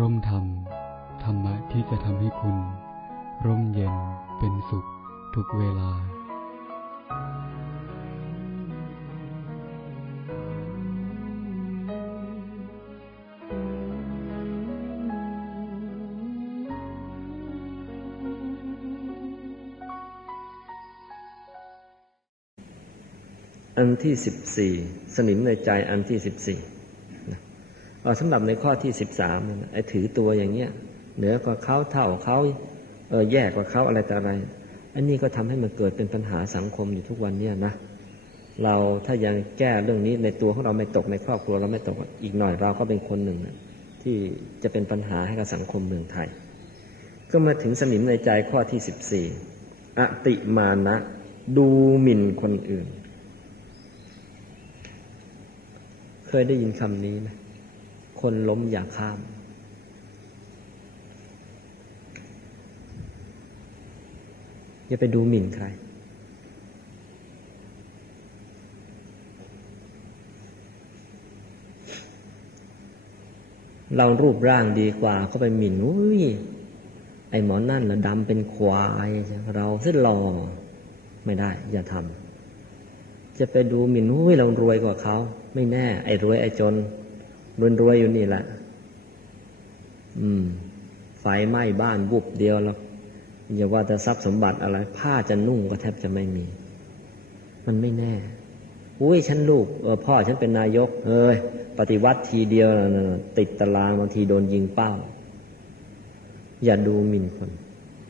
ร่มธรรม ธรรมะที่จะทำให้คุณ ร่มเย็นเป็นสุขทุกเวลา อันที่สิบสี่สนิมในใจอันที่สิบสี่ สำหรับในข้อที่สิบสามนไอ้ถือตัวอย่างเงี้ยเหนือกว่าเขาเท่าเขาเออแย่กว่าเขาอะไรแต่อะไร อันนี้ก็ทำให้มันเกิดเป็นปัญหาสังคมอยู่ทุกวันเนี่ยนะเราถ้ายังแก้เรื่องนี้ในตัวของเราไม่ตกในครอบครัวเราไม่ตกอีกหน่อยเราก็เป็นคนหนึ่งนะที่จะเป็นปัญหาให้กับสังคมเมืองไทย ก็มาถึงสนิมในใจข้อที่สิบสี่อติมานะ ดูหมิ่นคนอื่น เคยได้ยินคำนี้ไหม คนล้มอย่าข้าม อย่าไปดูหมิ่นใคร เรารูปร่างดีกว่าก็ไปหมิ่นอุ้ยไอหมอนั่นนะดำเป็นควาย เราเส้นหล่อไม่ได้ อย่าทำจะไปดูหมิ่นอุ้ยเรารวยกว่าเขา ไม่แน่ ไอ้รวยไอ้จน รวยรวยอยู่นี่แหละ อืม ไฟไหม้บ้านบุบเดียวแล้วอย่าว่าแต่ทรัพย์สมบัติอะไร ผ้าจะนุ่งก็แทบจะไม่มี มันไม่แน่ อุ้ยฉันลูกเออพ่อฉันเป็นนายก เอ้ยปฏิวัติทีเดียวติดตารางบางทีโดนยิงเป้า อย่าดูหมิ่นคน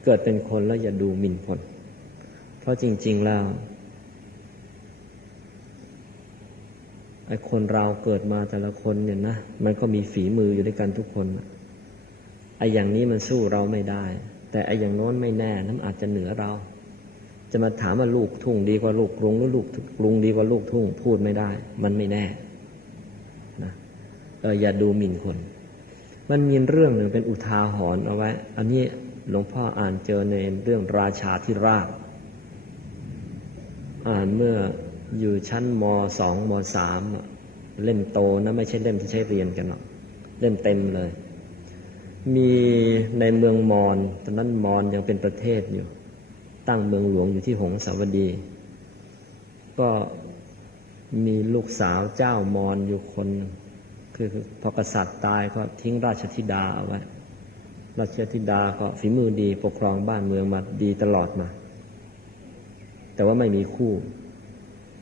เกิดเป็นคนแล้วอย่าดูหมิ่นคน เพราะจริง ๆ แล้ว ไอ้คนเราเกิดมาแต่ละคนเนี่ยนะมันก็มีฝีมืออยู่ด้วยกันทุกคนไอ้อย่างนี้มันสู้เราไม่ได้ แต่ไอ้อย่างโน้นไม่แน่นั้นอาจจะเหนือเรา จะมาถามว่าลูกทุ่งดีกว่าลูกกรุงหรือลูกกรุงดีกว่าลูกทุ่งพูดไม่ได้ มันไม่แน่นะเอออย่าดูหมิ่นคน มันมีเรื่องหนึ่งเป็นอุทาหรณ์เอาไว้ อันนี้หลวงพ่ออ่านเจอในเรื่องราชาธิราชอ่านเมื่อ อยู่ชั้นมสองมสามเล่มโตนะไม่ใช่เล่มที่ใช้เรียนกันหรอกเล่มเต็มเลย มีในเมืองมอญตอนนั้นมอญยังเป็นประเทศอยู่ ตั้งเมืองหลวงอยู่ที่หงสาวดี ก็มีลูกสาวเจ้ามอญอยู่คนคือคือพอกษัตริย์ตายก็ทิ้งราชธิดาเอาไว้ราชธิดาก็ฝีมือดีปกครองบ้านเมืองมาดีตลอดมา แต่ว่าไม่มีคู่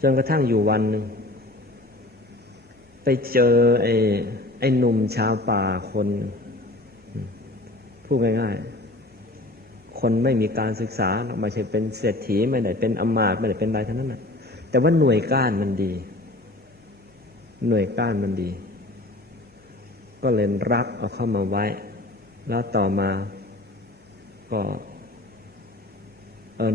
จนกระทั่งอยู่วันหนึ่ง ไปเจอไอ้ไอ้หนุ่มชาวป่าคนพูดง่ายๆ คนไม่มีการศึกษาไม่ใช่เป็นเศรษฐีไม่ได้เป็นอมาตไม่ได้เป็นอะไรทั้งนั้นนะแต่ว่าหน่วยก้านมันดี หน่วยก้านมันดี ก็เลยรับเอาเข้ามาไว้ แล้วต่อมาก็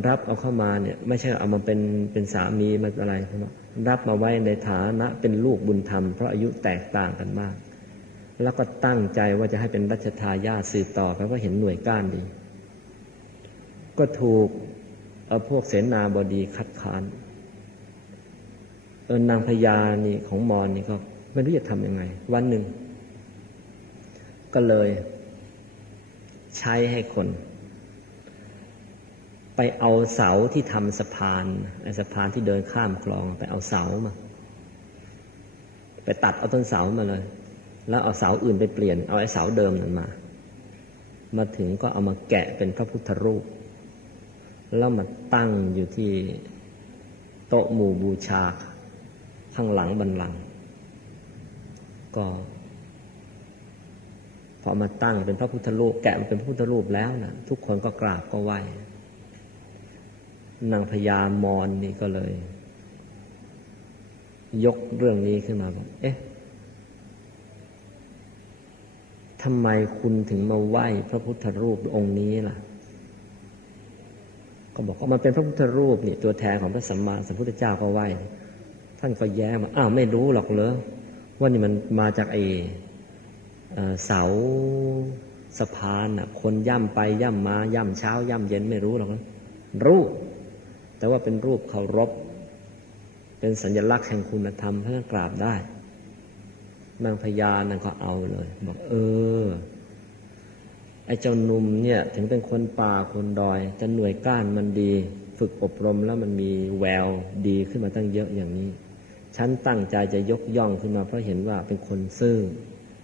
รับเอาเข้ามาเนี่ยไม่ใช่เอามาเป็นเป็นสามีมันอะไรนะรับมาไว้ในฐานะเป็นลูกบุญธรรม เพราะอายุแตกต่างกันมาก แล้วก็ตั้งใจว่าจะให้เป็นรัชทายาทสืบต่อเพราะเห็นหน่วยก้านดี ก็ถูกเอาพวกเสนาบดีคัดค้านเออนางพญานี่ของมอญนี่ก็ไม่รู้จะทำยังไง วันหนึ่ง ก็เลย ใช้ให้คน ไปเอาเสาที่ทำสะพานไอ้สะพานที่เดินข้ามคลองไปเอาเสามา ไปตัดเอาต้นเสามาเลย แล้วเอาเสาอื่นไปเปลี่ยนเอาไอ้เสาเดิมนั้นมา มาถึงก็เอามาแกะเป็นพระพุทธรูป แล้วมาตั้งอยู่ที่โต๊ะหมู่บูชา ข้างหลังบันลัง ก็พอมาตั้งเป็นพระพุทธรูป แกะเป็นพระพุทธรูปแล้วนะทุกคนก็กราบก็ไหว้ นางพญามอนนี่ก็เลย ยกเรื่องนี้ขึ้นมาบอกเอ๊ะทำไมคุณถึงมาไหว้พระพุทธรูปองค์นี้ล่ะ ก็บอกว่ามันเป็นพระพุทธรูปนี่ตัวแทนของพระสัมมาสัมพุทธเจ้าก็ไหว้ ท่านก็แย้งมาอ้าวไม่รู้หรอกเหรอว่านี่มันมาจากไอเสาสะพานอะ คนย่ำไปย่ำมาย่ำเช้า ย่ำเย็นไม่รู้หรอกนะรู้ แต่ว่าเป็นรูปเคารพ เป็นสัญลักษณ์แห่งคุณธรรมท่านกราบได้นางพญานั่นก็เอาเลยบอกเออไอ้เจ้าหนุ่มเนี่ย ถึงเป็นคนป่าคนดอยจะหน่วยก้านมันดี ฝึกอบรมแล้วมันมีแววดีขึ้นมาตั้งเยอะอย่างนี้ ฉันตั้งใจจะยกย่องขึ้นมาเพราะเห็นว่าเป็นคนซื่อ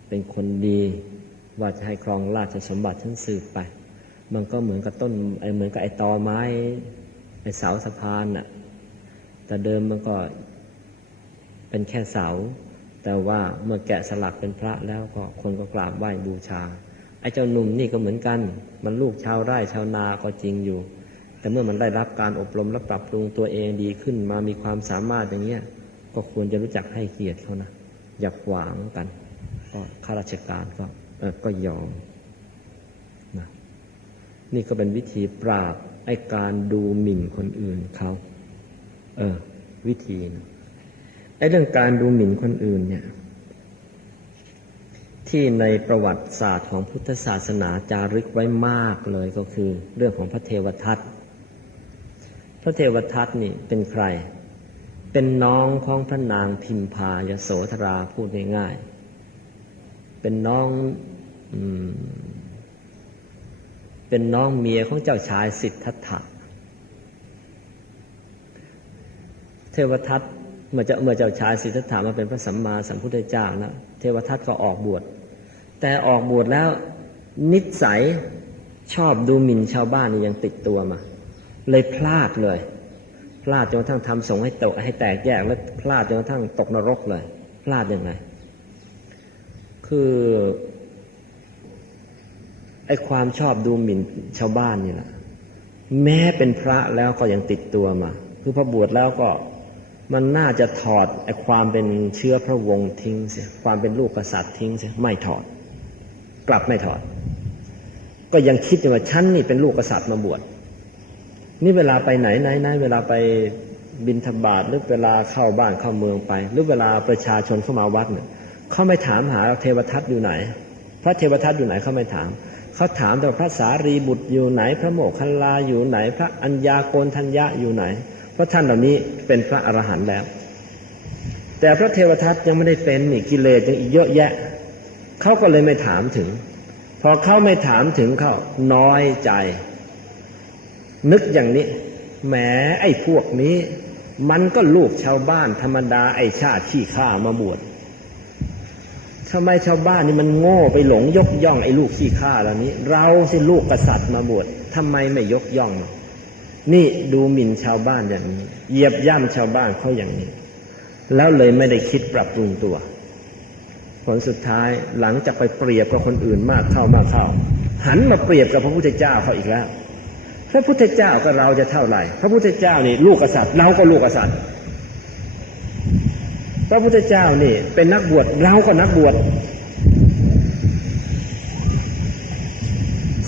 เป็นคนดี ว่าจะให้ครองราชสมบัติฉันสืบไป มันก็เหมือนกับต้นไอเหมือนกับไอ้ตอไม้ ไอเสาสะพานน่ะ แต่เดิมมันก็เป็นแค่เสา แต่ว่าเมื่อแกะสลักเป็นพระแล้วก็คนก็กราบไหว้บูชา ไอ้เจ้าหนุ่มนี่ก็เหมือนกัน มันลูกชาวไร่ชาวนาก็จริงอยู่ แต่เมื่อมันได้รับการอบรมและปรับปรุงตัวเองดีขึ้นมามีความสามารถอย่างเงี้ย ก็ควรจะรู้จักให้เกียรติเขานะ อย่าขวางกัน ก็ข้าราชการก็ก็ยอมนะนี่ก็เป็นวิธีปราบ ไอการดูหมิ่นคนอื่นเขาเออ วิธีนะไอเรื่องการดูหมิ่นคนอื่นเนี่ย ที่ในประวัติศาสตร์ของพุทธศาสนาจารึกไว้มากเลยก็คือ เรื่องของพระเทวทัตพระเทวทัตนี่เป็นใคร เป็นน้องของพระนางพิมพายโสธราพูดง่ายๆเป็นน้องอม เป็นน้องเมียของเจ้าชายสิทธัตถะ เทวทัตเมื่อเจ้าเมื่อเจ้าชายสิทธัตถะมาเป็นพระสัมมาสัมพุทธเจ้านะเทวทัตก็ออกบวช แต่ออกบวชแล้วนิสัยชอบดูหมิ่นชาวบ้านนี่ยังติดตัวมา เลยพลาดเลย พลาดจนกระทั่งทำสงให้ตกให้แตกแยกแล้วพลาดจนกระทั่งตกนรกเลย พลาดยังไงคือ อ้ความชอบดูหมิ่นชาวบ้านนี่แหละแม้เป็นพระแล้วก็ยังติดตัวมา คือพอบวชแล้วก็มันน่าจะถอดไอ้ความเป็นเชื้อพระวงศ์ทิ้งเสียความเป็นลูกกษัตริย์ทิ้งเสียไม่ถอด กลับไม่ถอด ก็ยังคิดอยู่ว่าฉันนี่เป็นลูกกษัตริย์มาบวชนี่เวลาไปไหนไหนไหนเวลาไปบินธบาตหรือเวลาเข้าบ้านเข้าเมืองไป หรือเวลาประชาชนเข้ามาวัดเนี่ยเขาไม่ถามหาเทวทัตอยู่ไหน พระเทวทัตอยู่ไหนเขาไม่ถาม เขาถามแต่พระสารีบุตรอยู่ไหน พระโมคคัลลาอยู่ไหน พระอัญญาโกณทัญญะอยู่ไหน เพราะท่านเหล่านี้เป็นพระอรหันต์แล้ว แต่พระเทวทัตยังไม่ได้เป็นนี่กิเลสยังอีกเยอะแยะเขาก็เลยไม่ถามถึง พอเขาไม่ถามถึงเขาน้อยใจ นึกอย่างนี้แหมไอ้พวกนี้ มันก็ลูกชาวบ้านธรรมดาไอ้ชาติขี้ข้ามาบวช ทำไมชาวบ้านนี่มันโง่ไปหลงยกย่องไอ้ลูกขี้ข้าเหล่านี้ เราสิลูกกษัตริย์มาบวชทำไมไม่ยกย่อง นี่ดูหมิ่นชาวบ้านอย่างนี้เหยียบย่ำชาวบ้านเขาอย่างนี้ แล้วเลยไม่ได้คิดปรับปรุงตัว ผลสุดท้ายหลังจากไปเปรียบกับคนอื่นมากเข้ามากเข้า หันมาเปรียบกับพระพุทธเจ้าเขาอีกแล้วพระพุทธเจ้ากับเราจะเท่าไหร่ พระพุทธเจ้านี่ลูกกษัตริย์เราก็ลูกกษัตริย์ พระพุทธเจ้านี่ เป็นนักบวชเราก็นักบวช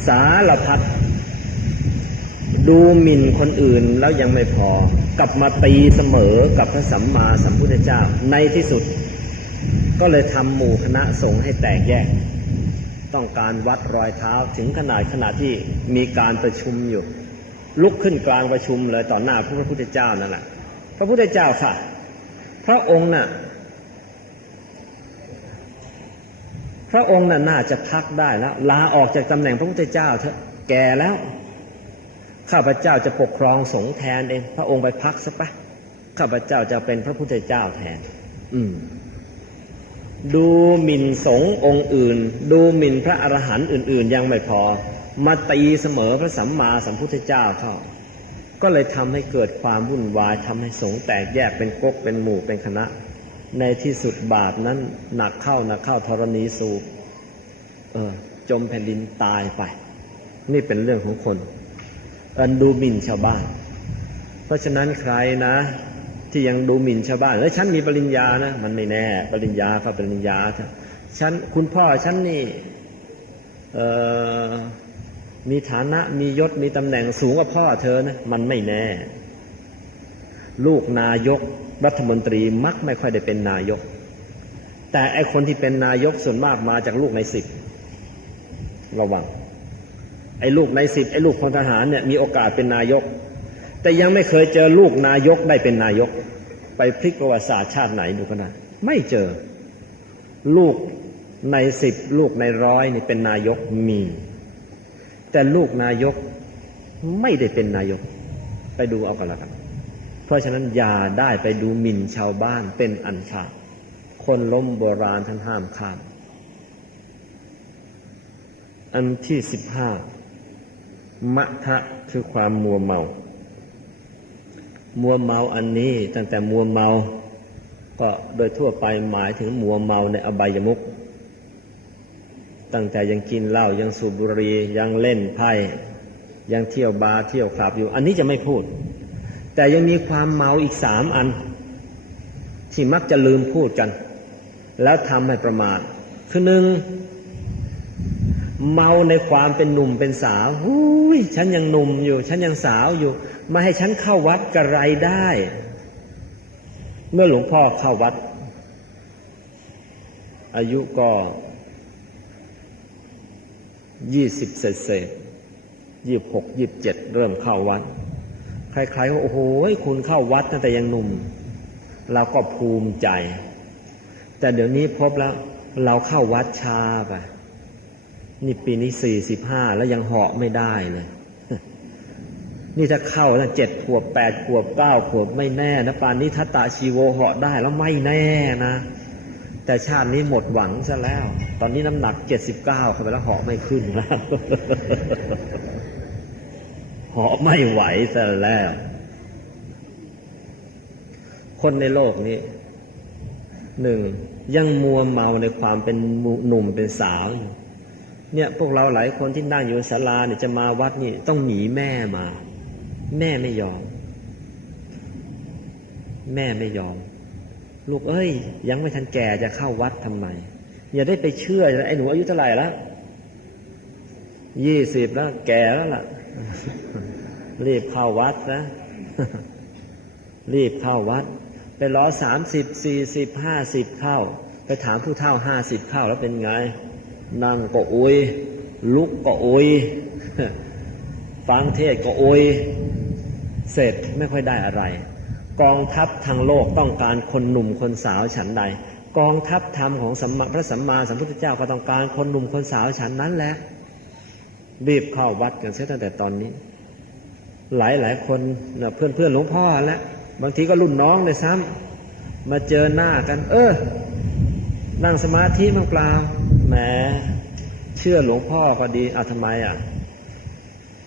สารพัดดูหมิ่นคนอื่นแล้วยังไม่พอ กลับมาตีเสมอกับพระสัมมาสัมพุทธเจ้าในที่สุด ก็เลยทำหมู่คณะสงฆ์ให้แตกแยก ต้องการวัดรอยเท้าถึงขนาดขณะที่มีการประชุมอยู่ ลุกขึ้นกลางประชุมเลยต่อหน้าพระพุทธเจ้านั่นแหละพระพุทธเจ้าค่ะ พระองค์น่ะพระองค์น่ะน่าจะพักได้แล้ว ลาออกจากตำแหน่งพระพุทธเจ้าเถอะแก่แล้ว ข้าพเจ้าจะปกครองสงฆ์แทนเองพระองค์ไปพักสักปะข้าพเจ้าจะเป็นพระพุทธเจ้าแทน อืม ดูหมิ่นสงฆ์องค์อื่น ดูหมิ่นพระอรหันต์อื่น ๆ ยังไม่พอ มาตีเสมอพระสัมมาสัมพุทธเจ้าเข้า ก็เลยทำให้เกิดความวุ่นวายทำให้สงแตกแยกเป็นก๊กเป็นหมู่เป็นคณะ ในที่สุดบาปนั้นหนักเข้าหนักเข้าธรณีสูบเออจมแผ่นดินตายไป นี่เป็นเรื่องของคน อันดูหมิ่นชาวบ้าน เพราะฉะนั้นใครนะ ที่ยังดูหมิ่นชาวบ้านเฮ้ยฉันมีปริญญานะ มันไม่แน่ ปริญญาพระปริญญาฉันคุณพ่อฉันนี่ เออ มีฐานะมียศมีตำแหน่งสูงกว่าพ่อเธอนะมันไม่แน่ ลูกนายกรัฐมนตรีมักไม่ค่อยได้เป็นนายก แต่ไอคนที่เป็นนายกส่วนมากมาจากลูกในสิบระวัง ไอ้ลูกในสิบไอ้ลูกพลทหารเนี่ยมีโอกาสเป็นนายก แต่ยังไม่เคยเจอลูกนายกได้เป็นนายก ไปพลิกประวัติศาสตร์ชาติไหนดูก็ได้ไม่เจอ ลูกในสิบลูกในร้อยนี่เป็นนายกมี แต่ลูกนายกไม่ได้เป็นนายก ไปดูเอากันละกัน เพราะฉะนั้นอย่าได้ไปดูหมิ่นชาวบ้านเป็นอันขาดคนล้มโบราณท่านห้ามข้าม อันที่สิบห้ามะทะคือความมัวเมา มัวเมาอันนี้ตั้งแต่มัวเมา ก็โดยทั่วไปหมายถึงมัวเมาในอบายมุข ตั้งแต่ยังกินเหล้ายังสูบบุหรี่ยังเล่นไพ่ยังเที่ยวบาร์เที่ยวคลับอยู่ อันนี้จะไม่พูด แต่ยังมีความเมาอีกสามอัน ที่มักจะลืมพูดกัน แล้วทำให้ประมาทคือหนึ่งเมาในความเป็นหนุ่มเป็นสาวหุยฉันยังหนุ่มอยู่ ฉันยังสาวอยู่ มาให้ฉันเข้าวัดกระไรได้ เมื่อหลวงพ่อเข้าวัด อายุก็ ยี่สิบเศษเศษยี่หกยี่บเจ็ดเริ่มเข้าวัด ใครๆว่าโอ้โหคุณเข้าวัดตั้งแต่ยังหนุ่ม เราก็ภูมิใจ แต่เดี๋ยวนี้พบแล้วเราเข้าวัดช้าไปนี่ปีนี้สี่สิบห้าแล้วยังเหาะไม่ได้เลยนี่ถ้าเข้าตั้งเจ็ดขวบแปดขวบเก้าขวบไม่แน่นะปานนี้ถ้าตาชีโวเหาะได้แล้วไม่แน่นะ แต่ชาตินี้หมดหวังซะแล้ว ตอนนี้น้ำหนักเจ็ดสิบเก้าเข้าไปแล้วเหาะไม่ขึ้นแล้วเหาะไม่ไหวซะแล้ว คนในโลกนี้หนึ่งยังมัวเมาในความเป็นหนุ่มเป็นสาวอยู่เนี่ยพวกเราหลายคนที่นั่งอยู่ศาลาเนี่ยจะมาวัดนี่ต้องหนีแม่มา แม่ไม่ยอม แม่ไม่ยอม ลูกเอ้ย ยังไม่ทันแก่จะเข้าวัดทำไม อย่าได้ไปเชื่อไอ้หนูอายุเท่าไหร่แล้วยี่สิบแล้ว แก่แล้วล่ะ รีบเข้าวัดนะรีบเข้าวัด ไปรอสามสิบสี่สิบห้าสิบเข้า ไปถามผู้เฒ่าห้าสิบเข้าแล้วเป็นไง นั่งก็โอยลุกก็โอยฟังเทศก็โอยเสร็จไม่ค่อยได้อะไร กองทัพทางโลกต้องการคนหนุ่มคนสาวฉันใด กองทัพธรรมของสัมมาพระสัมมาสัมพุทธเจ้าก็ต้องการคนหนุ่มคนสาวฉันนั้นแหละรีบเข้าวัดกันเสียตั้งแต่ตอนนี้ หลายหลายคนเพื่อนเพื่อนหลวงพ่อแล้วบางทีก็รุ่นน้องเลยซ้ำมาเจอหน้ากัน เออ นั่งสมาธิมั้งเปล่าแหมเชื่อหลวงพ่อก็ดีอะทำไมอะ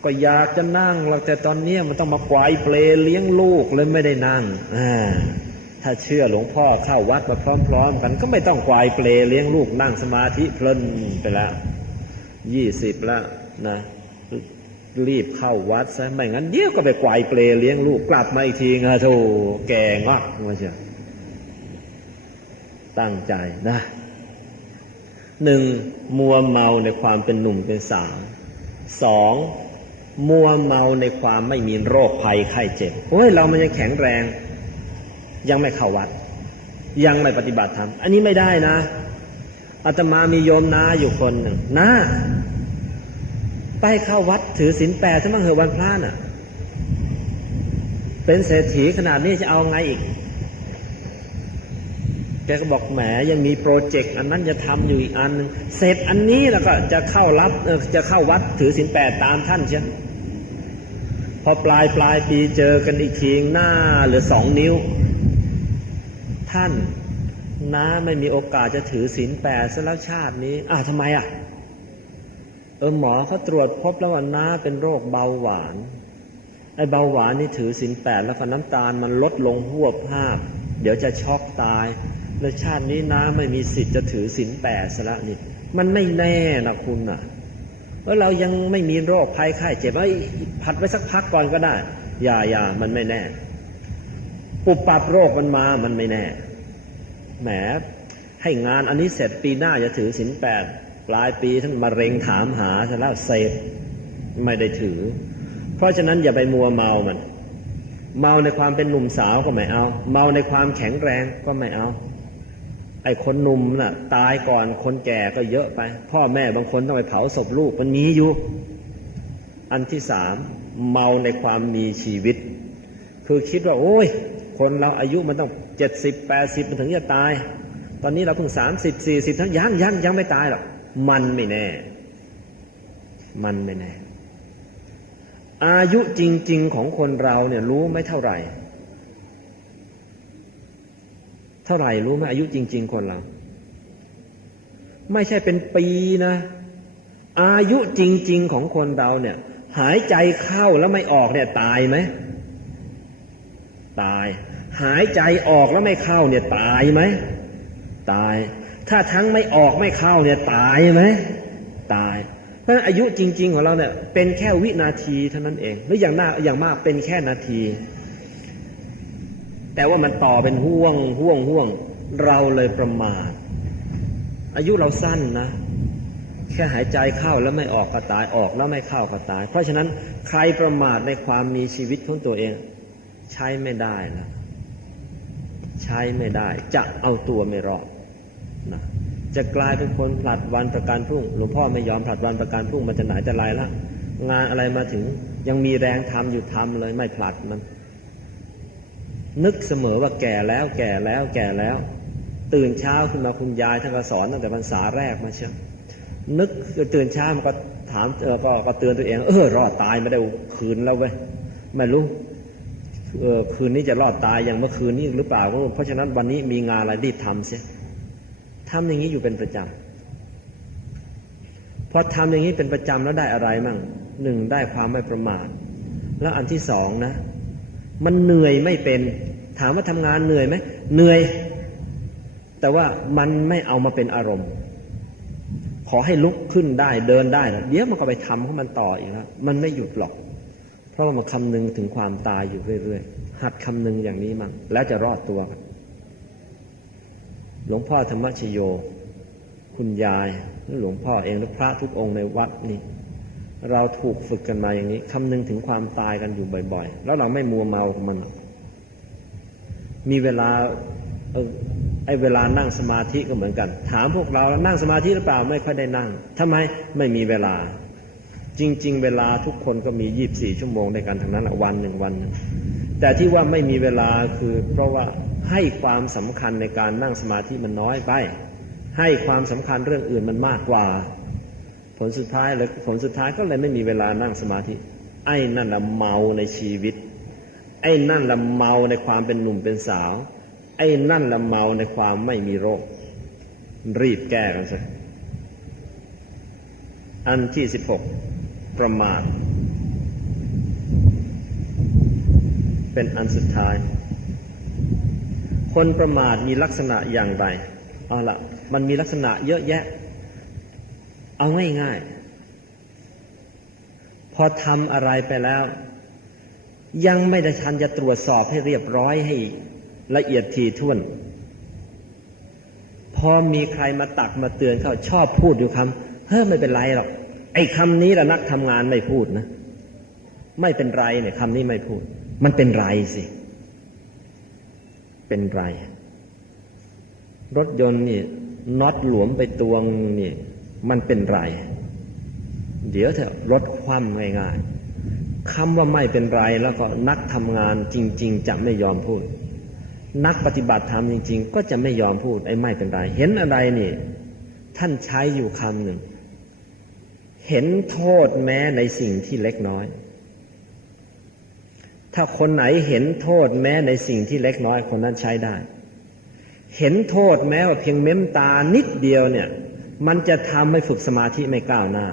ก็อยากจะนั่งแล้วแต่ตอนนี้มันต้องมาควายเปลเลี้ยงลูกเลยไม่ได้นั่งอ่าถ้าเชื่อหลวงพ่อเข้าวัดมาพร้อม ๆ กัน ก็ไม่ต้องควายเปลเลี้ยงลูกนั่งสมาธิเพลินไปแล้วยี่สิบแล้วนะรีบเข้าวัดซะไม่งั้นเดี๋ยวก็ไปควายเปลเลี้ยงลูกกลับมาอีกทีงะโธแก่งักว่าจะตั้งใจนะหนึ่งมัวเมาในความเป็นหนุ่มเป็นสาวสอง มัวเมาในความไม่มีโรคภัยไข้เจ็บโอ้ยเรามันยังแข็งแรง ยังไม่เข้าวัด ยังไม่ปฏิบัติธรรมอันนี้ไม่ได้นะอาตมามีโยมนาอยู่คนหนึ่งนาไปเข้าวัดถือศีลแปดใช่ไหมเหอวันพระน่ะ เป็นเศรษฐีขนาดนี้จะเอาไงอีก แกก็บอกแหมยังมีโปรเจกต์อันนั้นจะทำอยู่อีกอันหนึงเสร็จอันนี้แล้วก็จะเข้ารับจะเข้าวัดถือศีลแปดตามท่านใช่ พอปลายปลายปีเจอกันอีกทีหน้าเหลือสองนิ้ว ท่านน้าไม่มีโอกาสจะถือศีลแปดซะแล้วชาตินี้ อะทำไมอะ เออหมอเขาตรวจพบแล้วว่าน้าเป็นโรคเบาหวาน ไอ้เบาหวานนี่ถือศีลแปดแล้วก็น้ำตาลมันลดลงหัวภาพ เดี๋ยวจะช็อกตายแล้วชาตินี้น้าไม่มีสิทธิ์จะถือศีลแปดซะละนี่ มันไม่แน่นะคุณอะ เออเรายังไม่มีโรคภัยไข้เจ็บไอ้ผัดไว้สักพักก่อนก็ได้ยายามันไม่แน่ ปุบปับโรคมันมามันไม่แน่ แหมให้งานอันนี้เสร็จปีหน้าจะถือศีลแปดปลายปีท่านมาเร็งถามหาซะแล้วเสพไม่ได้ถือ เพราะฉะนั้นอย่าไปมัวเมามัน เมาในความเป็นหนุ่มสาวก็ไม่เอา เมาในความแข็งแรงก็ไม่เอา ไอ้คนหนุ่มน่ะตายก่อนคนแก่ก็เยอะไป พ่อแม่บางคนต้องไปเผาศพลูกมันมีอยู่ อันที่สามเมาในความมีชีวิต คือคิดว่า โอ้ย คนเราอายุมันต้องเจ็ดสิบแปดสิบมันถึงจะตาย ตอนนี้เราเพิ่งสามสิบสี่สิบทั้งยังยังยังไม่ตายหรอกมันไม่แน่ มันไม่แน่ อายุจริง ๆ ของคนเราเนี่ยรู้ไม่เท่าไหร่ เท่าไหร่รู้ไหมอายุจริง ๆ คนเรา ไม่ใช่เป็นปีนะ อายุจริง ๆ ของคนเราเนี่ย หายใจเข้าแล้วไม่ออกเนี่ยตายไหมตาย หายใจออกแล้วไม่เข้าเนี่ยตายไหมตาย ถ้าทั้งไม่ออกไม่เข้าเนี่ยตายไหมตาย เพราะฉะนั้นอายุจริง ๆ ของเราเนี่ยเป็นแค่วินาทีเท่านั้นเองหรืออย่างมากอย่างมากเป็นแค่นาที แต่ว่ามันต่อเป็นห่วงห่วงห่วง เราเลยประมาท อายุเราสั้นนะ แค่หายใจเข้าแล้วไม่ออกก็ตายออกแล้วไม่เข้าก็ตาย เพราะฉะนั้นใครประมาทในความมีชีวิตของตัวเอง ใช้ไม่ได้นะใช้ไม่ได้ จะเอาตัวไม่รอดนะจะกลายเป็นคนผลัดวันประกันพรุ่งหลวงพ่อไม่ยอมผลัดวันประกันพรุ่งมันจะไหนจะไรละงานอะไรมาถึงยังมีแรงทำอยู่ทำเลยไม่ผลัดมัน นึกเสมอว่าแก่แล้วแก่แล้วแก่แล้ว ตื่นเช้าขึ้นมาคุณยายท่านก็สอนตั้งแต่พรรษาแรกมาเชียวนึกตื่นเช้ามันก็ถามเออก็ก็เตือนตัวเองเออรอดตายไม่ได้คืนแล้วเว้ยไม่รู้เออคืนนี้จะรอดตายอย่างเมื่อคืนนี้หรือเปล่าเพราะฉะนั้นวันนี้มีงานอะไรรีบทำเสียทำอย่างนี้อยู่เป็นประจำพอทำอย่างนี้เป็นประจำแล้วได้อะไรมั่งหนึ่งได้ความไม่ประมาทแล้วอันที่สองนะ มันเหนื่อยไม่เป็น ถามว่าทำงานเหนื่อยไหมเหนื่อย แต่ว่ามันไม่เอามาเป็นอารมณ์ ขอให้ลุกขึ้นได้เดินได้เดี๋ยวมันก็ไปทำของมันต่ออีกแล้วมันไม่หยุดหรอก เพราะว่ามันคำนึงถึงความตายอยู่เรื่อยๆหัดคำนึงอย่างนี้มั่งแล้วจะรอดตัวกันหลวงพ่อธรรมชโย คุณยายหลวงพ่อเองและพระทุกองค์ในวัดนี่ เราถูกฝึกกันมาอย่างนี้คำนึงถึงความตายกันอยู่บ่อย ๆ แล้วเราไม่มัวเมากับมัน มีเวลาไอ้เวลานั่งสมาธิก็เหมือนกัน ถามพวกเรานั่งสมาธิหรือเปล่าไม่ค่อยได้นั่งทำไมไม่มีเวลา จริง ๆ เวลาทุกคนก็มียี่บสี่ชั่วโมงในการทั้งนั้นละวันหนึ่งวันหนึ่งแต่ที่ว่าไม่มีเวลาคือ เพราะว่าให้ความสำคัญในการนั่งสมาธิมันน้อยไป ให้ความสำคัญเรื่องอื่นมันมากกว่า ผลสุดท้ายเลยผลสุดท้ายก็เลยไม่มีเวลานั่งสมาธิ ไอ้นั่นละเมาในชีวิต ไอ้นั่นละเมาในความเป็นหนุ่มเป็นสาว ไอ้นั่นละเมาในความไม่มีโรค รีบแก้กันซะอันที่สิบหกประมาท เป็นอันสุดท้าย คนประมาทมีลักษณะอย่างไรเอาละมันมีลักษณะเยอะแยะ เอาง่ายๆ พอทำอะไรไปแล้ว ยังไม่ได้ทันจะตรวจสอบให้เรียบร้อยให้ละเอียดถี่ถ้วน พอมีใครมาตักมาเตือนเขาชอบพูดอยู่คำเฮ้ยไม่เป็นไรหรอก ไอ้คำนี้ละนักทำงานไม่พูดนะ ไม่เป็นไรเนี่ยคำนี้ไม่พูด มันเป็นไรสิ เป็นไร รถยนต์นี่น็อตหลวมไปตวงนี่ มันเป็นไร เดี๋ยวเถอะรถคว่ำง่ายๆคำว่าไม่เป็นไรแล้วก็นักทำงานจริง ๆ จะไม่ยอมพูด นักปฏิบัติธรรมจริง ๆ ก็จะไม่ยอมพูดไอ้ไม่เป็นไร เห็นอะไรนี่ ท่านใช้อยู่คำหนึ่ง เห็นโทษแม้ในสิ่งที่เล็กน้อย ถ้าคนไหนเห็นโทษแม้ในสิ่งที่เล็กน้อยคนนั้นใช้ได้ เห็นโทษแม้ว่าเพียงเม้มตานิดเดียวเนี่ย มันจะทำให้ฝึกสมาธิไม่ก้าวหน้า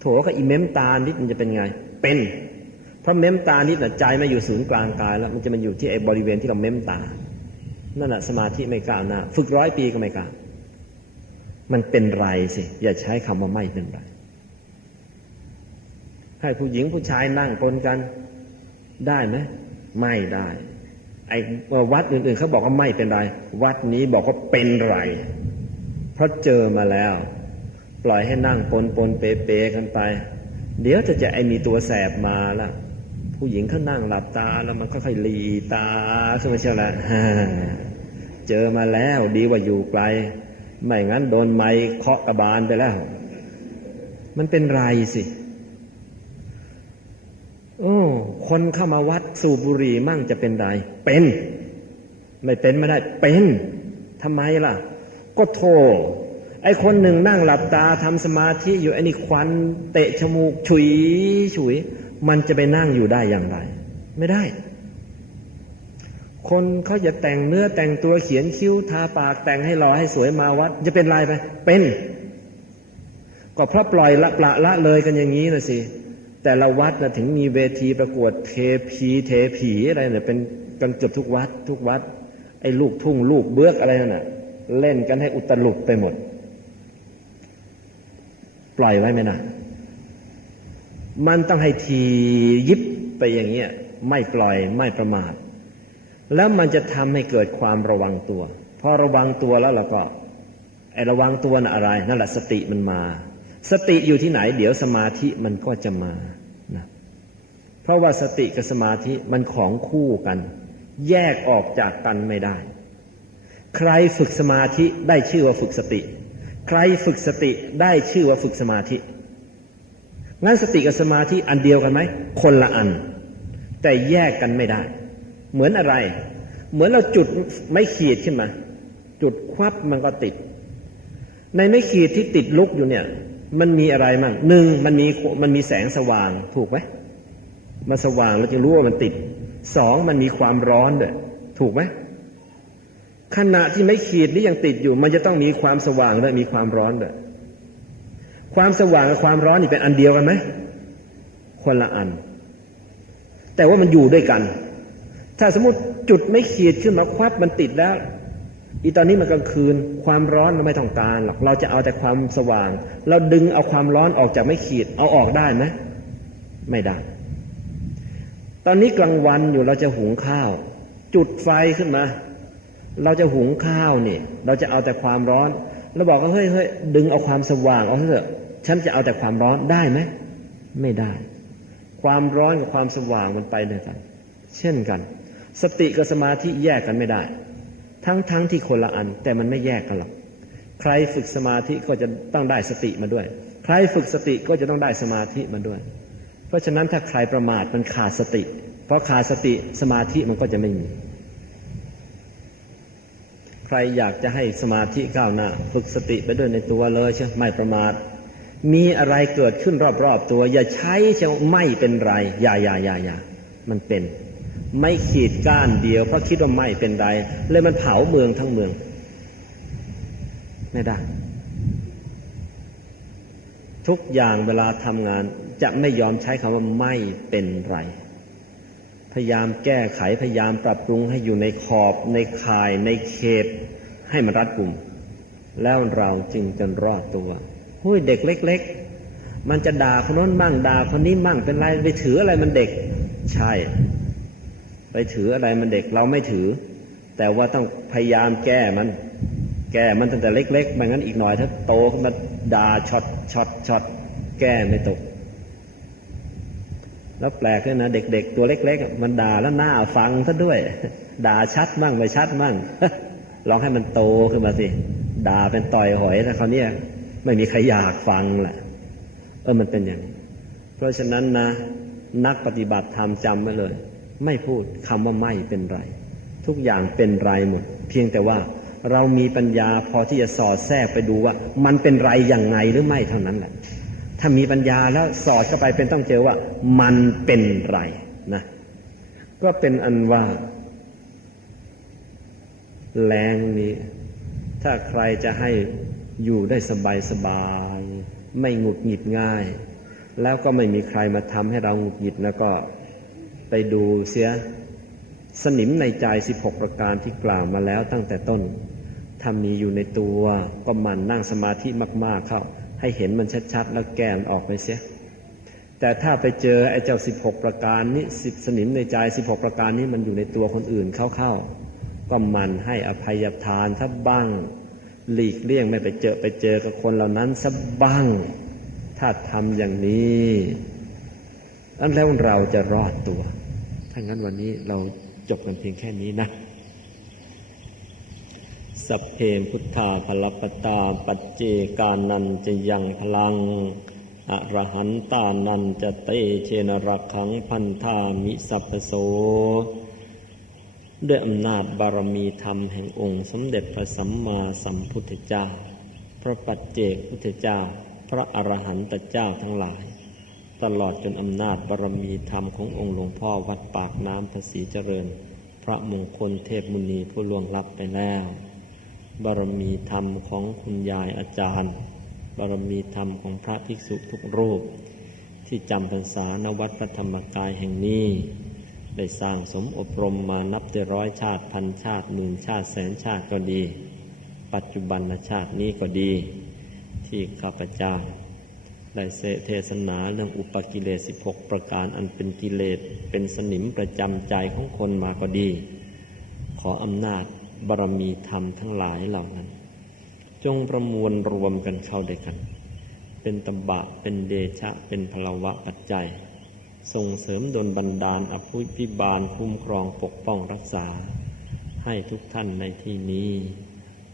โถก็อีเม้มตานิดมันจะเป็นไง เป็น เพราะเม้มตานิดน่ะใจไม่อยู่ศูนย์กลางกายแล้ว มันจะมาอยู่ที่ไอ้บริเวณที่เราเม้มตา นั่นแหะสมาธิไม่ก้าวหน้า ฝึกร้อยปีก็ไม่ก้าว มันเป็นไรสิ อย่าใช้คำว่าไม่เป็นไร ให้ผู้หญิงผู้ชายนั่งปนกันได้ไหมไม่ได้ ไอ้วัดอื่นๆเขาบอกว่าไม่เป็นไร วัดนี้บอกว่าเป็นไร เพราะเจอมาแล้ว ปล่อยให้นั่งปนปนเปเปกันไป เดี๋ยวจะจะไอ้มีตัวแสบมาแล้วผู้หญิงเขานั่งหลับตาแล้วมันค่อยๆหลีตาขึ้นมาเชียวละเจอมาแล้วดีกว่าอยู่ไกล ไม่งั้นโดนไม้เคาะกระบาลไปแล้ว มันเป็นไรสิโอ้คนเข้ามาวัดสูบบุหรี่มั่งจะเป็นไรเป็น ไม่เป็นไม่ได้เป็นทำไมล่ะ ก็โทไอ้คนหนึ่งนั่งหลับตาทำสมาธิอยู่ไอ้นี่ควันเตะจมูกฉุยฉุย มันจะไปนั่งอยู่ได้อย่างไร ไม่ได้ คนเขาจะแต่งเนื้อแต่งตัวเขียนคิ้วทาปากแต่งให้หล่อให้สวยมาวัด จะเป็นไรไป เป็น ก็เพราะปล่อยละปละละเลยกันอย่างนี้นะสิแต่ละวัดนะถึงมีเวทีประกวดเทพีเทผีอะไรเนี่ยเป็นกันเกือบทุกวัด ทุกวัด ไอ้ลูกทุ่งลูกเบื้อกอะไรนั่นน่ะ เล่นกันให้อุตลุดไปหมด ปล่อยไว้ไม่ได้มันต้องให้ทียิบไปอย่างเงี้ยไม่ปล่อยไม่ประมาท แล้วมันจะทำให้เกิดความระวังตัว พอระวังตัวแล้วเราก็ไอระวังตัวน่ะอะไรนั่นแหละสติมันมา สติอยู่ที่ไหน เดี๋ยวสมาธิมันก็จะมานะเพราะว่าสติกับสมาธิมันของคู่กัน แยกออกจากกันไม่ได้ ใครฝึกสมาธิได้ชื่อว่าฝึกสติ ใครฝึกสติได้ชื่อว่าฝึกสมาธิ งั้นสติกับสมาธิอันเดียวกันไหม คนละอัน แต่แยกกันไม่ได้ เหมือนอะไร เหมือนเราจุดไม่ขีดขึ้นมา จุดควับมันก็ติด ในไม่ขีดที่ติดลุกอยู่เนี่ย มันมีอะไรมั่งหนึ่งมันมีมันมีแสงสว่างถูกไหมมันสว่างเราจึงรู้ว่ามันติดสองมันมีความร้อนด้วยถูกไหม ขณะที่ไม่ขีดนี้ยังติดอยู่ มันจะต้องมีความสว่างและมีความร้อนด้วยความสว่างกับความร้อนนี่เป็นอันเดียวกันไหมคนละอัน แต่ว่ามันอยู่ด้วยกัน ถ้าสมมติจุดไม่ขีดขึ้นมาควับมันติดแล้ว อีตอนนี้มันกลางคืน ความร้อนเราไม่ต้องการหรอกเราจะเอาแต่ความสว่าง เราดึงเอาความร้อนออกจากไม่ขีด เอาออกได้ไหมไม่ได้ ตอนนี้กลางวันอยู่เราจะหุงข้าว จุดไฟขึ้นมา เราจะหุงข้าวนี่เราจะเอาแต่ความร้อนเราบอกว่าเฮ้ยเฮ้ยดึงเอาความสว่างเอาเถอะฉันจะเอาแต่ความร้อนได้ไหมไม่ได้ ความร้อนกับความสว่างมันไปด้วยกัน เช่นกัน สติกับสมาธิแยกกันไม่ได้ ทั้งทั้งที่คนละอัน แต่มันไม่แยกกันหรอกใครฝึกสมาธิก็จะต้องได้สติมาด้วย ใครฝึกสติก็จะต้องได้สมาธิมาด้วย เพราะฉะนั้นถ้าใครประมาทมันขาดสติ เพราะขาดสติสมาธิมันก็จะไม่มี ใครอยากจะให้สมาธิก้าวหน้า ฝึกสติไปด้วยในตัวเลยใช่ไม่ประมาท มีอะไรเกิดขึ้นรอบๆตัว อย่าใช้เช่ไม่เป็นไร อย่าอย่าอย่าอย่ามันเป็น ไม่ขีดก้านเดียวเพราะคิดว่าไม่เป็นไรเลยมันเผาเมืองทั้งเมือง ไม่ได้ ทุกอย่างเวลาทำงานจะไม่ยอมใช้คำว่าไม่เป็นไร พยายามแก้ไขพยายามปรับปรุงให้อยู่ในขอบในข่ายในเขต ให้มันรัดกุม แล้วเราจึงจะรอดตัวหุ้ยเด็กเล็ก ๆ มันจะด่าคนโน้นมั่งด่าคนนี้มั่งเป็นไรไปถืออะไรมันเด็ก ใช่ ไปถืออะไรมันเด็กเราไม่ถือ แต่ว่าต้องพยายามแก้มัน แก้มันตั้งแต่เล็กๆไม่งั้นอีกหน่อยถ้าโตขึ้นมาด่าช็อตช็อตช็อตแก้ไม่ตก แล้วแปลกเลยนะเด็ก ๆ ตัวเล็ก ๆ มันด่าแล้วหน้าฟังซะด้วย ด่าชัดมั่งไม่ชัดมั่งลองให้มันโตขึ้นมาสิ ด่าเป็นต่อยหอยแต่เขาเนี่ยไม่มีใครอยากฟังแหละเออมันเป็นอย่าง เพราะฉะนั้นนะ นักปฏิบัติธรรมจำไว้เลย ไม่พูดคำว่าไม่เป็นไร ทุกอย่างเป็นไรหมด เพียงแต่ว่าเรามีปัญญาพอที่จะสอดแทรกไปดูว่า มันเป็นไรอย่างไงหรือไม่เท่านั้นแหละ ถ้ามีปัญญาแล้วสอดเข้าไปเป็นต้องเจอว่ามันเป็นไรนะ ก็เป็นอันว่าแรงนี้ ถ้าใครจะให้อยู่ได้สบายสบาย ไม่หงุดหงิดง่าย แล้วก็ไม่มีใครมาทำให้เราหงุดหงิดแล้วก็ไปดูเสียสนิมในใจ 16 ประการที่กล่าวมาแล้วตั้งแต่ต้น ถ้ามีอยู่ในตัวก็มันนั่งสมาธิมาก ๆ เข้า ให้เห็นมันชัดๆ แล้วแก้มออกไปเสีย แต่ถ้าไปเจอไอ้เจ้า 16 ประการนี้สิบสนิมในใจ 16 ประการนี้มันอยู่ในตัวคนอื่นเข้าๆก็มันให้อภัยทานถ้าบ้าง หลีกเลี่ยงไม่ไปเจอไปเจอกับคนเหล่านั้นสับ้าง ถ้าทำอย่างนี้อันแล้วเราจะรอดตัว ถ้างั้นวันนี้เราจบกันเพียงแค่นี้นะ สัพเพพุทธาพลปตาปัจเจกานันจะยังพลัง อรหันตานันจะเตเชนรักขังพันธามิสัพพโส ด้วยอำนาจบารมีธรรมแห่งองค์ สมเด็จพระสัมมาสัมพุทธเจ้า พระปัจเจกพุทธเจ้า พระอรหันตเจ้าทั้งหลาย ตลอดจนอำนาจบารมีธรรมขององค์หลวงพ่อวัดปากน้ำภาษีเจริญ พระมงคลเทพมุนีผู้ล่วงลับไปแล้ว บารมีธรรมของคุณยายอาจารย์ บารมีธรรมของพระภิกษุทุกรูป ที่จำพรรษาณวัดพระธรรมกายแห่งนี้ ได้สร้างสมอบรมมานับแต่ร้อยชาติพันชาติหมื่นชาติแสนชาติก็ดี ปัจจุบันชาตินี้ก็ดี ที่ข้าพเจ้าได้เสเทศนาเรื่องอุปกิเลส 16 ประการอันเป็นกิเลสเป็นสนิมประจำใจของคนมาก็ดี ขออำนาจ บารมีธรรมทั้งหลายเหล่านั้น จงประมวลรวมกันเข้าด้วยกัน เป็นตบะเป็นเดชะ เป็นพลวะปัจจัย ส่งเสริมดลบันดาลอภิพิบาลคุ้มครองปกป้องรักษา ให้ทุกท่านในที่นี้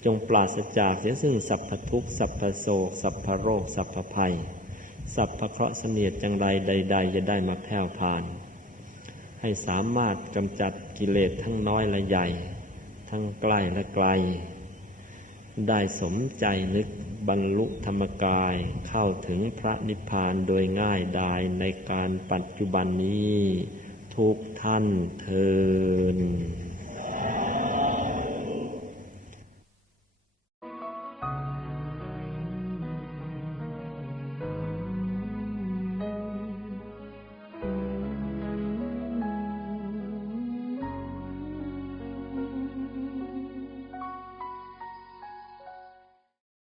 จงปราศจากเสียซึ่งสัพพทุกสัพพโศกสัพพโรค สัพพภัย สัพพเคราะห์เสนียดจังไรใด ๆ จะได้มาแผ่วผ่าน ให้สามารถกำจัดกิเลสทั้งน้อยและใหญ่ ทั้งใกล้และไกล ได้สมใจนึกบรรลุธรรมกายเข้าถึงพระนิพพานโดยง่ายดายในการปัจจุบันนี้ ทุกท่านเทิน